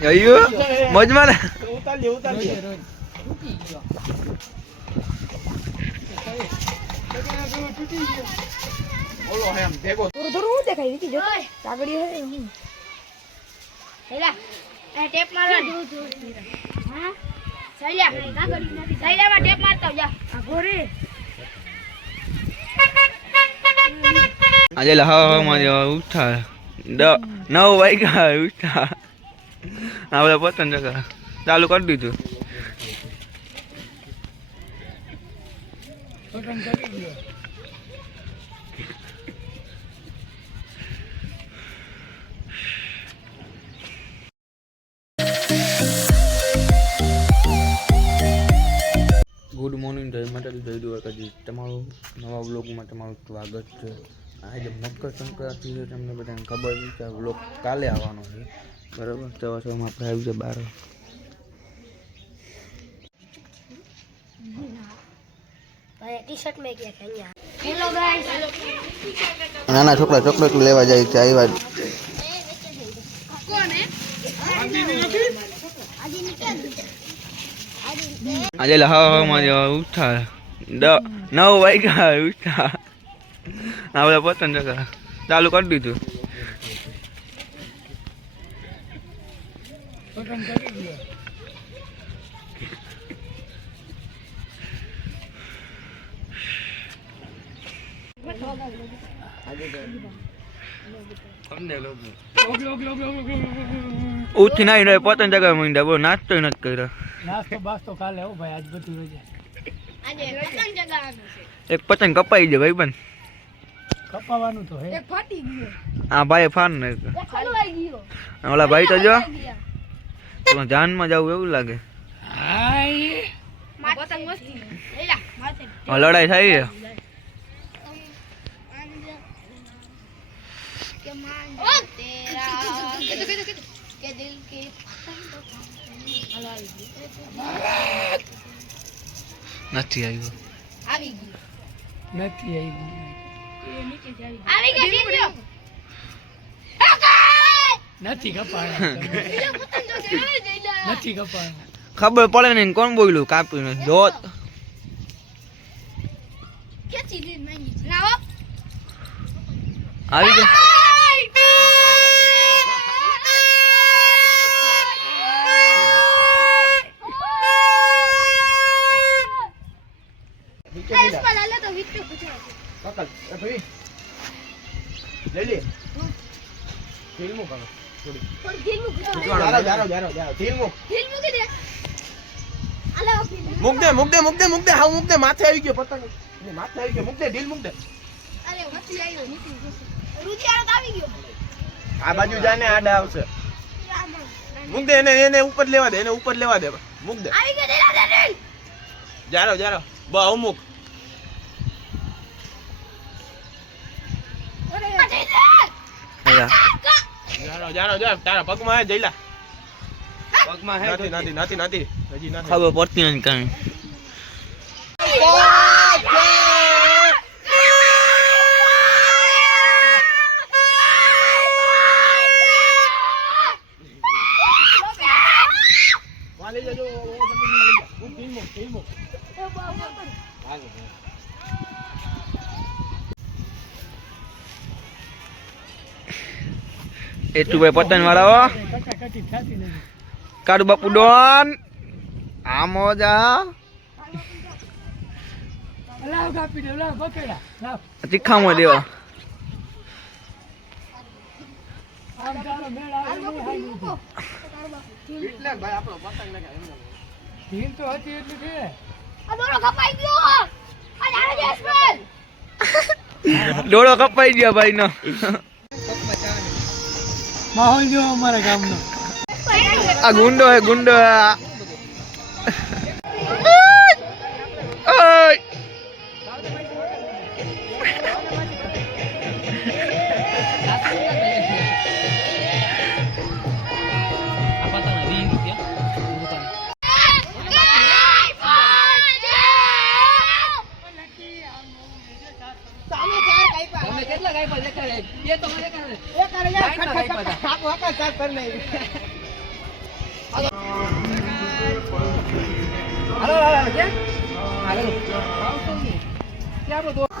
અయ్યો મોજમાં ઉતારજે બોલો એમ ભેગો થોડું થોડું હું દેખાય વિકી જો કાગડી હે હેલા એ ટેપ મારવા હા સૈલા કાગડી નથી સૈલામાં ટેપ મારતા જા આ ગોરે આજે લહાવા માં ઉઠા 9 વાગ્યા ઉઠા આપણે પતંગ ચગા ચાલુ કરી દીધું પતંગ ચગી ગયો ગુડ મોર્નિંગ જય માતાજી જય દ્વારકાજી તમારું નવા બ્લોગમાં તમારું સ્વાગત છે આજે મકર સંક્રાંતિ છે તમને બધાને ખબર છે કે આ બ્લોગ કાલે આવવાનો છે બરાબર સવાર સવારમાં આપણે આવી છે 12 ભાઈ ટી-શર્ટ મે કે અહીંયા હેલો ગાઈસ નાના છોકરા ચોકલેટ લેવા જાય છે આવ્યા કોણ હે આજે લહાવામાં ઉઠા 9 વાગ્યા ઉઠા આપણે પતંગ ચગા ચાલુ કરી દીધું પતંગ ચગી ગયો ઉઠી નાઈ પતંગ ચગા માંડ્યા બહુ નાસ્તો નથી કર્યો નાસ્તો બાસ્તો કાલે હો ભાઈ આજ બધું રહી જાય આજે પતંગ ચગાવવાનું છે એક પતંગ કપાઈ ગયો ભાઈ બન કપાવાનું તો હે એક ફાટી ગયો આ ભાઈ ફાન ને એક ખલવાઈ ગયો ઓલા ભાઈ તો જો જાનમાં જવું એવું લાગે હાય પતંગ મસ્તી લેલા માથે લડાઈ થઈ છે કે માન તેરા કે દિલ की નથી આવ્યું આવી ગયું નથી આવી આવી ગયો નથી કપાય નથી કપાય ખબર પડે ને કોણ બોલ્યું કાપ્યું ને જોત ખેંચી દે મેંગી લાવો આવી ગયો મુક દે હા મુક દે માથે આવી ગયો પતંગ માથે આવી ગયો મુક દે ઢીલ મુક દે અરે વચ્ચે આવ્યો નીકળી ગયો રૂચિયારો તો આવી ગયો આ બાજુ જાને આડા આવશે મુક દે એને ઉપર લેવા દે મુક દે આવી ગયો દેલા દે જારો બહુ મુક જારો તારા પગમાં હે જઈલા પગમાં નથી હજી નથી ખબર પડતી નથી કઈ વાલી જજો મુક એ તું ભાઈ પતંગ વાળાઓ કાડુ બાપુ ડોન આ મોજા લાવ કાપી દે લાવ બકેડા લાવ તીખામાં દેવા આમ ચાલો મેળ આવે નહીં હાઈ એટલે ભાઈ આપણો પતંગ લગાવ એમ ઢીલ તો હતી એટલી છે આ દોરો કપાઈ ગયો આ જાણે જેસમલ ડોળો કપાઈ ગયો ભાઈ નો માહોલ જો અમારા ગામનો આ ગુંડો હે ગુંડો હાલો હાલો કે હાલો આવતો નહીં કે આપણો દોસ્ત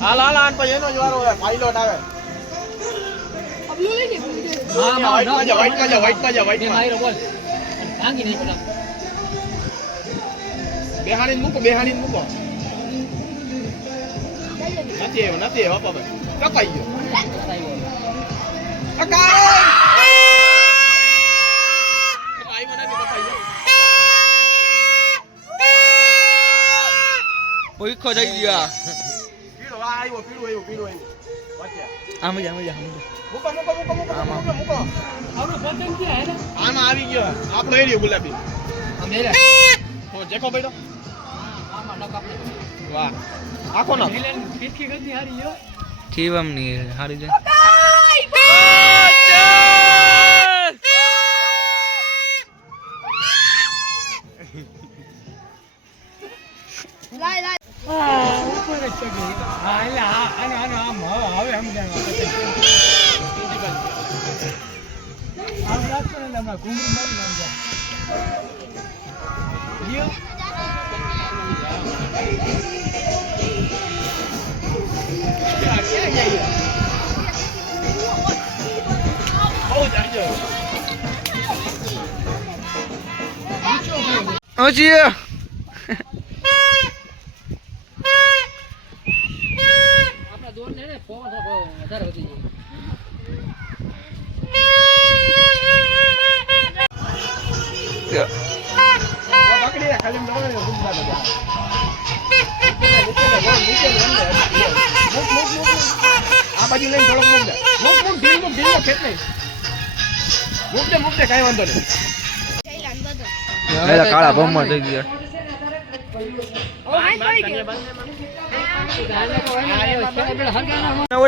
હાલ હાલ આન પછી એનો જ વારો હોય પાયલોટ આવે અબલું લઈ લે વાઈટમાં જા મારો બોલ ભાંગી નહીં પેલા બેહાડીને મૂકો નથી આવ્યો બાપા ભાઈ કપાઈ ગયો ઓઈખો થઈ ગયા આમ જ મૂકો આપણો પતંગ ક્યાં હે ને આમાં આવી ગયો આપણો એરિયો ગુલાબી આમ લે હો જેકો બેડો આમાં ન કાપને વાહ આખો ના હેલેન પીઠી ગદી હારી જો જીવમ ની હારી જાય ઉપર જ છે હા એટલે આને આમ હવે સમજાણવા આમ રાખશો ને હમણાં ઘૂમરું મારી સમજા લ્યો આપણા દોર ને પવન વધારે વધી પકડી ખાલી આ બાજુ લઈને થોડોક મૂક દે ખેત નહીં મૂક દે કાંઈ વાંધો નહીં કાળા ભમમાં થઈ ગયા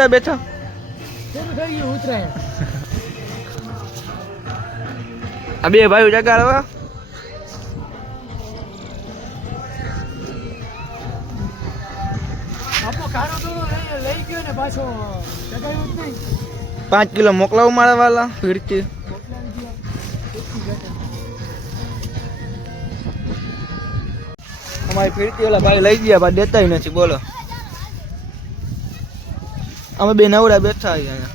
બેઠા આ બે ભાઈ જગાડવા આપો કારો દોરો લઈ ગયો ને પાછો જગાયો જ નહીં 5 કિલો મોકલાવું મારા વાલા ફીરથી અમારી ફીરતી ઓલા ભાઈ લઈ ગયા ભાઈ દેતા નથી બોલો અમે બે નવરા બેઠા અહીંયા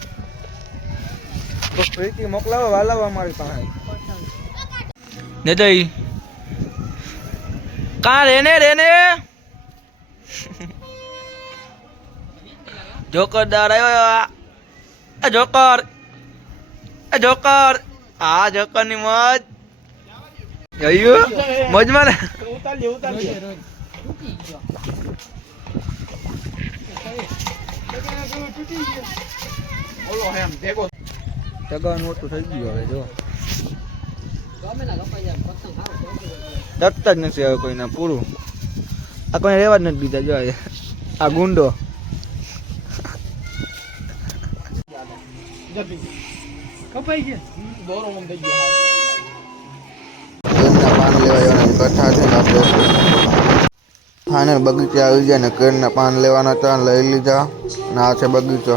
તો ફીરતી મોકલાવો વાલાવો અમારી પાસે દેતા કા રેને જોકર દાર આવ્યો જોકર આ જોકર ની મોજ ગયું મોજમાં ઉતારજે ટકા મોટું થઈ ગયું હવે જો દત્તા જ નથી હવે કોઈને પૂરું આ કોઈને રહેવા જ નથી દીધા જો આ ગુંડો કપાઈ ગયા દોરો મમ થઈ ગયો પાન લેવા કથા છે ને આપણે ફાઇનલ બગીચે આવી ગયા ને કેળના પાન લેવાના હતા લઈ લીધા ને આ છે બગીચો